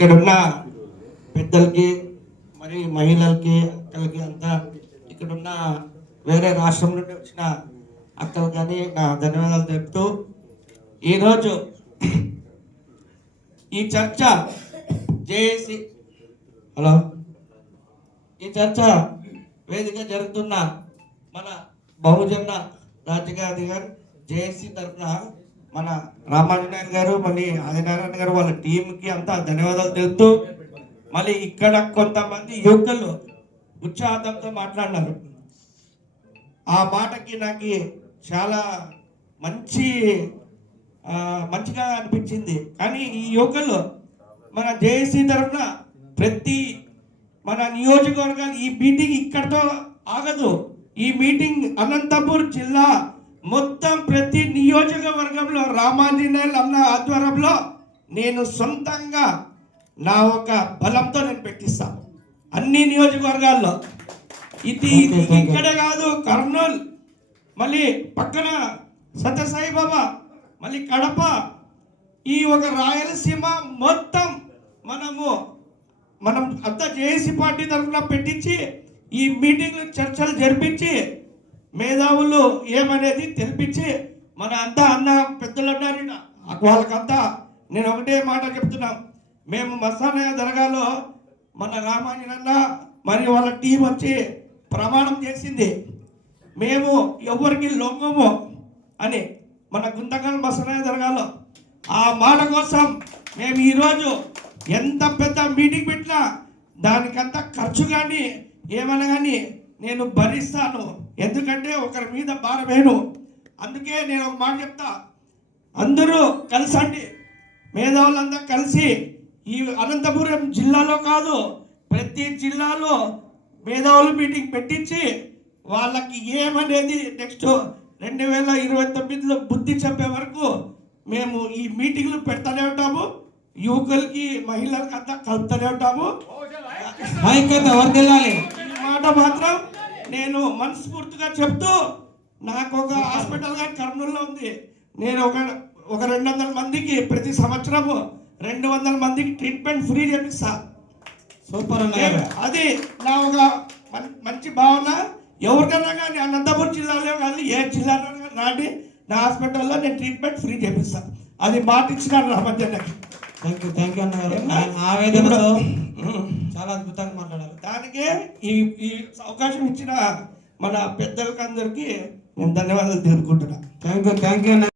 ఇక్కడున్న పెద్దలకి మరి మహిళలకి అక్కలకి అంతా ఇక్కడున్న వేరే రాష్ట్రం నుండి వచ్చిన అక్కలు కానీ నా ధన్యవాదాలు తెలుపుతూ ఈరోజు ఈ చర్చ జేఏసీ ఈ చర్చ వేదిక జరుగుతున్న మన బహుజన రాజకీయ గారు జేఏసీ తరఫున మన రామాంజనేయులు గారు మళ్ళీ ఆదినారాయణ గారు వాళ్ళ టీంకి అంతా ధన్యవాదాలు తెలుపుతూ మళ్ళీ ఇక్కడ కొంతమంది యువకులు ఉత్సాహంతో మాట్లాడినారు. ఆ మాటకి నాకు చాలా మంచిగా అనిపించింది. కానీ ఈ యువకులు మన జేఏసీ తరఫున ప్రతి మన నియోజకవర్గాలు ఈ మీటింగ్ ఇక్కడతో ఆగదు. ఈ మీటింగ్ అనంతపూర్ జిల్లా మొత్తం ప్రతి నియోజకవర్గంలో రామాంజనేయులు అన్న ఆధ్వర్యంలో నేను సొంతంగా నా ఒక బలంతో నేను పెట్టిస్తాను అన్ని నియోజకవర్గాల్లో. ఇది ఇక్కడే కాదు, కర్నూలు, మళ్ళీ పక్కన సత్యసాయి బాబా, మళ్ళీ కడప, ఈ ఒక రాయలసీమ మొత్తం మనం అంతా జేఏసీ పార్టీ తరఫున పెట్టించి ఈ మీటింగ్లు చర్చలు జరిపించి మేధావులు ఏమనేది తెలిపించి మన అంతా అన్న పెద్దలు ఉన్నారు వాళ్ళకంతా నేను ఒకటే మాట చెప్తున్నాం. మేము మస్తానయ్య దర్గాలో మన రామాంజనన్న మరియు వాళ్ళ టీం వచ్చి ప్రమాణం చేసింది, మేము ఎవరికి లొంగము అని మన గుంతకల్ మస్తానయ్య దర్గాలో. ఆ మాట కోసం మేము ఈరోజు ఎంత పెద్ద మీటింగ్ పెట్టినా దానికంతా ఖర్చు కానీ ఏమన్నా కానీ నేను భరిస్తాను, ఎందుకంటే ఒకరి మీద భారం వేయను. అందుకే నేను ఒక మాట చెప్తా, అందరూ కలిసండి, మేధావులంతా కలిసి ఈ అనంతపురం జిల్లాలో కాదు ప్రతి జిల్లాలో మేధావులు మీటింగ్ పెట్టించి వాళ్ళకి ఏమనేది నెక్స్ట్ 2029లో బుద్ధి చెప్పే వరకు మేము ఈ మీటింగ్లు పెడతానే ఉంటాము. యువకులకి మహిళలకి అంతా కలుపుతూనే ఉంటాము. ఈ మాట మాత్రం నేను మనస్ఫూర్తిగా చెప్తూ, నాకు ఒక హాస్పిటల్ కానీ కర్నూలులో ఉంది. నేను ఒక 200 మందికి ప్రతి సంవత్సరము 200 మందికి ట్రీట్మెంట్ ఫ్రీ చేపిస్తా. సూపర్. అది నా ఒక మంచి భావన. ఎవరికైనా కానీ అనంతపురం జిల్లాలో కానీ ఏ జిల్లాలో కానీ రాండి, నా హాస్పిటల్లో నేను ట్రీట్మెంట్ ఫ్రీ చేపిస్తా. అది మాట ఇచ్చినాను రామజన్నకి. థ్యాంక్ యూ అన్నగారు. ఆవేదనతో చాలా అద్భుతంగా మాట్లాడారు. దానికే ఈ అవకాశం ఇచ్చిన మన పెద్దలకి అందరికీ నేను ధన్యవాదాలు తెలుపుకుంటున్నా. థ్యాంక్ యూ అన్న.